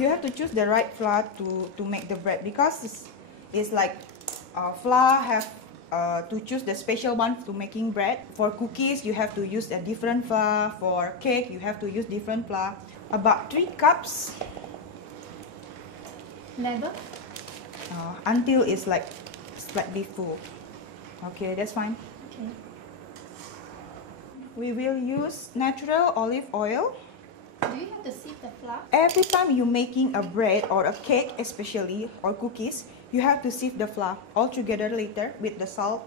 you have to choose the right flour to make the bread, because it's like flour have to choose the special one to making bread. For cookies, you have to use a different flour. For cake, you have to use different flour. About 3 cups. Level? Until it's like slightly full. Okay, that's fine. Okay. We will use natural olive oil. Do you have to sieve the flour? Every time you're making a bread or a cake especially, or cookies, you have to sieve the flour all together later with the salt.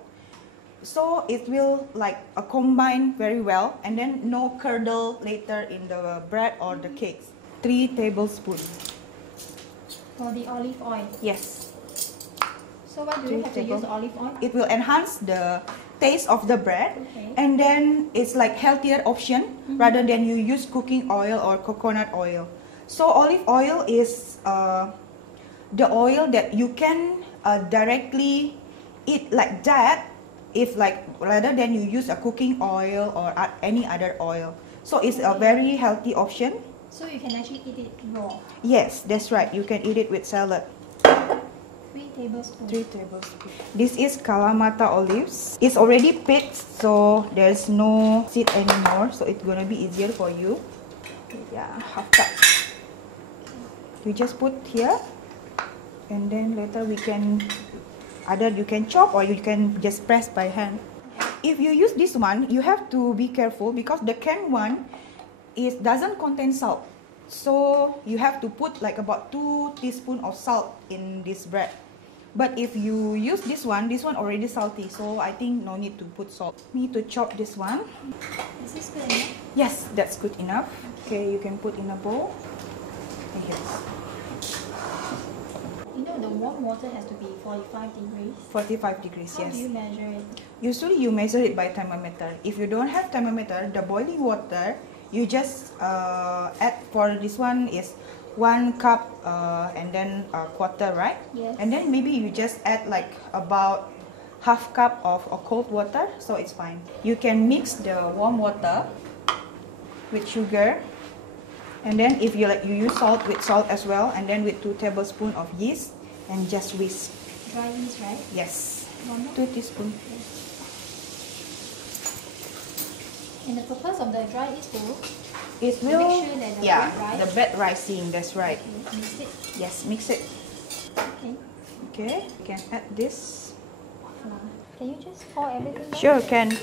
So it will like combine very well, and then no curdle later in the bread or the cakes. 3 tablespoons. For the olive oil? Yes. So why do you have to use olive oil? It will enhance the taste of the bread, okay. And then it's like healthier option rather than you use cooking oil or coconut oil. So olive oil is the oil that you can directly eat like that, if like rather than you use a cooking oil or any other oil. So it's a very healthy option. So you can actually eat it raw? Yes, that's right. You can eat it with salad. 3 tablespoons. 3 tablespoons. This is Kalamata olives. It's already picked, so there's no seed anymore. So it's gonna be easier for you. Yeah, half cup. We just put here, and then later we can either you can chop or you can just press by hand. If you use this one, you have to be careful because the canned one doesn't contain salt. So you have to put like about 2 teaspoons of salt in this bread. But if you use this one already salty, so I think no need to put salt. Need to chop this one. Is this good enough? Yes, that's good enough. Okay, you can put in a bowl. Here. You know the warm water has to be 45 degrees. 45 degrees, How yes. do you measure it? Usually you measure it by thermometer. If you don't have thermometer, the boiling water, you just add, for this one is 1 cup and then a quarter, right? Yes. And then maybe you just add like about half cup of cold water, so it's fine. You can mix the warm water with sugar, and then if you like, you use salt with salt as well, and then with 2 tablespoons of yeast, and just whisk. Dry yeast, right? Yes. 2 1 teaspoons. And the purpose of the dry yeast It will, make sure that the bread rise? the bread rising, that's right. Okay, mix it. Yes, mix it. Okay. Okay, you can add this. Can you just pour everything down? Sure, can.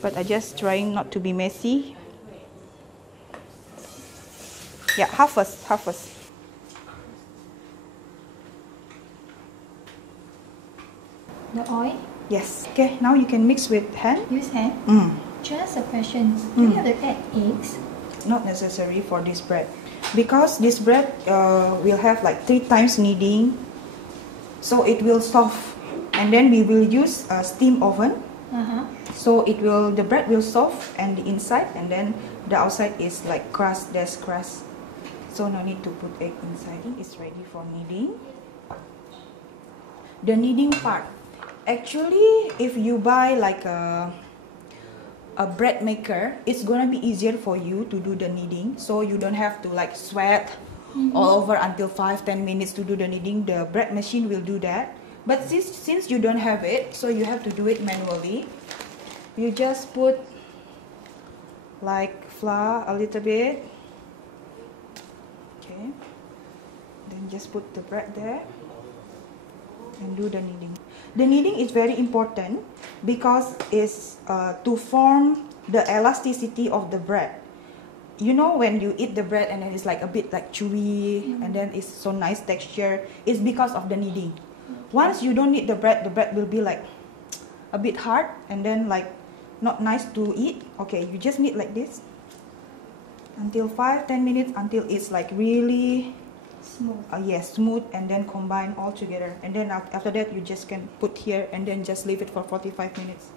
But I just trying not to be messy. Yeah, half first, half first. The oil? Yes. Okay, now you can mix with hand. Use hand? Just a question. Do you have to add eggs? Not necessary for this bread, because this bread will have like 3 times kneading, so it will soft. And then we will use a steam oven, so the bread will soft and the inside, and then the outside is like crust. There's crust, so no need to put egg inside. It's ready for kneading. The kneading part, actually, if you buy like a bread maker, it's gonna be easier for you to do the kneading, so you don't have to like sweat all over until 5-10 minutes to do the kneading. The bread machine will do that. But since you don't have it, so you have to do it manually. You just put like flour a little bit. Okay, then just put the bread there and do the kneading. The kneading is very important because it's to form the elasticity of the bread. You know, when you eat the bread and then it's like a bit like chewy, and then it's so nice texture, it's because of the kneading. Once you don't knead the bread will be like a bit hard and then like not nice to eat. Okay, you just knead like this until 5-10 minutes until it's like really Smooth. Yes, smooth, and then combine all together. And then after that, you just can put here and then just leave it for 45 minutes.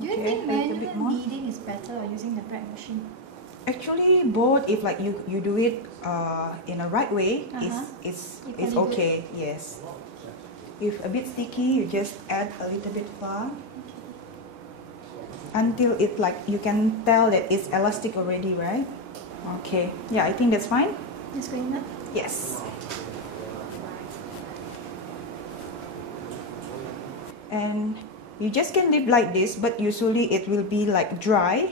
Do you think manual kneading is better or using the bread machine? Actually, both. If like you do it in a right way, it's okay. Yes. If a bit sticky, you just add a little bit flour until it like you can tell that it's elastic already, right? Okay. Yeah, I think that's fine. It's good enough? Yes. And you just can leave like this, but usually it will be like dry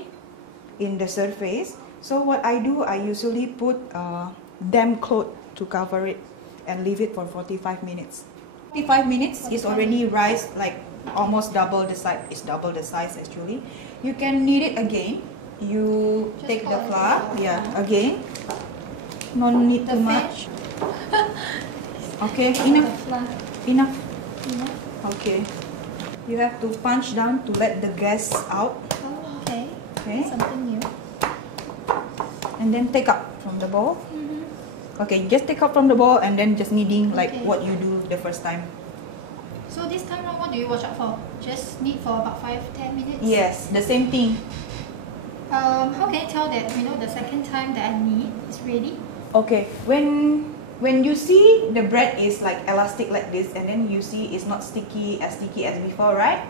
in the surface. So what I do, I usually put a damp cloth to cover it and leave it for 45 minutes. 45 minutes is already rice like almost double the size. It's double the size actually. You can knead it again. You just take the flour, yeah, again. No need too much. Okay, enough. Okay. You have to punch down to let the gas out. Oh, okay. Okay. Something new. And then take up from the bowl. Okay, just take up from the bowl and then just kneading like what you do the first time. So this time around, what do you watch out for? Just knead for about 5-10 minutes? Yes, the same thing. How can I tell that the second time that I knead is ready? Okay, when you see the bread is like elastic like this, and then you see it's not sticky as before, right?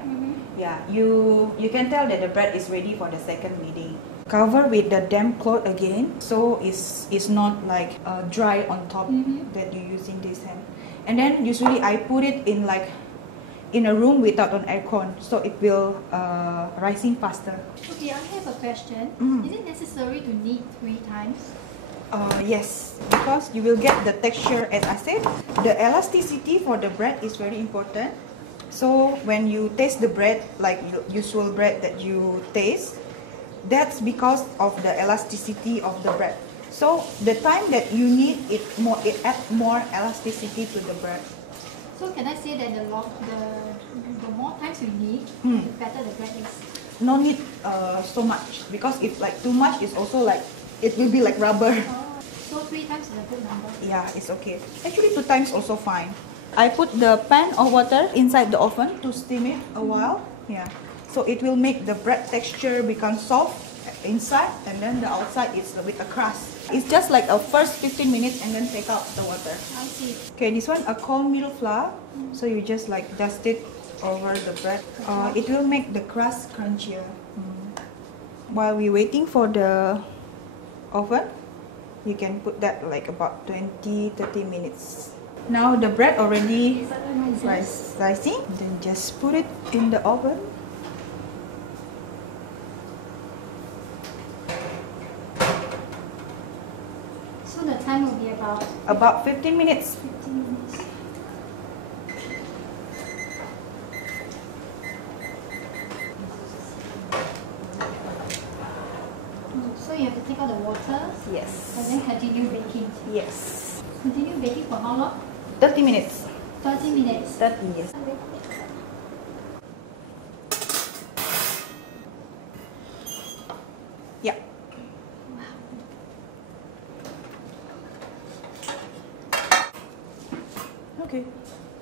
Yeah, you can tell that the bread is ready for the second kneading. Cover with the damp cloth again, so it's not like dry on top that you're using this hand. And then usually I put it in in a room without an aircon, so it will rising faster. Okay, I have a question. Is it necessary to knead 3 times? Yes, because you will get the texture. As I said, the elasticity for the bread is very important. So when you taste the bread, like usual bread that you taste, that's because of the elasticity of the bread. So the time that you knead it adds more elasticity to the bread. So can I say that the more times you knead, the better the bread is? No need so much, because if like too much, it's also like it will be like rubber. Oh, so 3 times is a good number. Yeah, it's okay. Actually 2 times also fine. I put the pan of water inside the oven to steam it a while. Yeah. So it will make the bread texture become soft inside, and then the outside is with a crust. It's just like a first 15 minutes and then take out the water. I see. Okay, this one a cornmeal flour. So you just like dust it over the bread. It will make the crust crunchier. While we're waiting for the oven, you can put that like about 20-30 minutes. Now the bread already rising. Then just put it in the oven. So the time will be about 15 minutes. 15 minutes. So you have to take out the water. Yes. And then continue baking. Yes. Continue baking for how long? 30 minutes. 30 minutes. 30, yes. Yeah. Okay.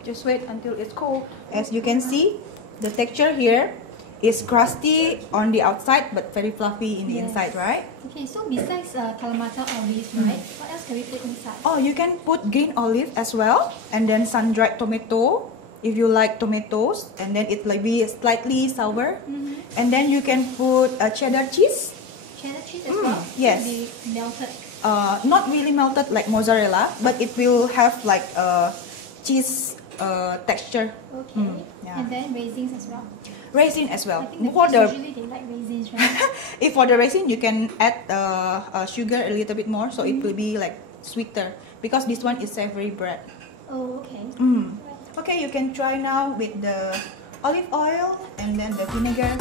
Just wait until it's cold. As you can see, the texture here is crusty on the outside but very fluffy in the inside, right? Okay, so besides Kalamata olives, right, what else can we put inside? Oh, you can put green olive as well, and then sun-dried tomato if you like tomatoes, and then it will be slightly sour. And then you can put cheddar cheese. Cheddar cheese as well? Yes. Be melted. Not really melted like mozzarella, but it will have like a cheese texture. Okay. Yeah. And then raisins as well. Raisin as well. I think usually they like raisins, right? If for the raisin, you can add sugar a little bit more, so it will be like sweeter, because this one is savory bread. Oh, okay. Okay, you can try now with the olive oil and then the vinegar.